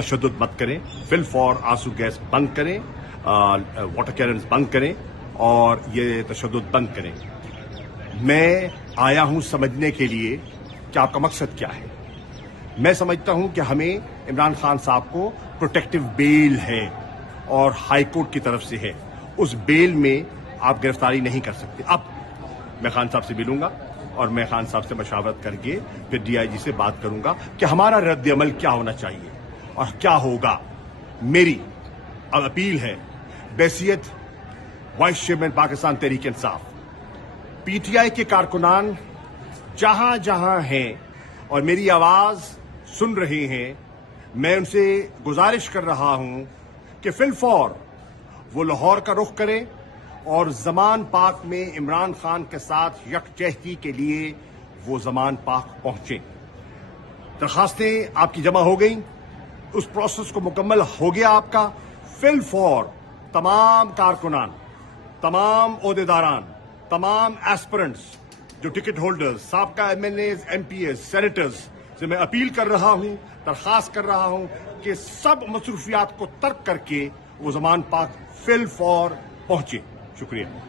तशद्दुद मत करें, fill for आंसू गैस बंद करें, वाटर कैनन्स बंद करें और ये तशद्दुद बंद करें। मैं आया हूं समझने के लिए कि आपका मकसद क्या है। मैं समझता हूं कि हमें इमरान खान साहब को प्रोटेक्टिव बेल है और हाई कोर्ट की तरफ से है, उस बेल में आप गिरफ्तारी नहीं कर सकते। अब मैं खान साहब से मिलूंगा और मैं खान साहब से मशावरत करके फिर डीआईजी से बात करूंगा कि हमारा रद्द अमल क्या होना चाहिए और क्या होगा। मेरी अब अपील है बैसियत vice chairman Pakistan Tehreek Insaf, PTI के कारकुनान जहां जहां हैं और मेरी आवाज सुन रहे हैं, मैं उनसे गुजारिश कर रहा हूं कि फिलफौर वो लाहौर का रुख करें और जमान पाक में इमरान खान के साथ यकजहती के लिए वो जमान पाक पहुंचे। दरखास्तें आपकी जमा हो गई, उस प्रोसेस को मुकम्मल हो गया आपका। फिलफौर तमाम कारकुनान, तमाम ओहदेदारान, तमाम एस्पिरेंट्स, जो टिकट होल्डर्स, साबका एमएनएज, एमपीएस, सेनेटर्स से मैं अपील कर रहा हूं, दरखास्त कर रहा हूं कि सब मसरूफियात को तर्क करके वो जमान पाक फिलफौर पहुंचे। शुक्रिया।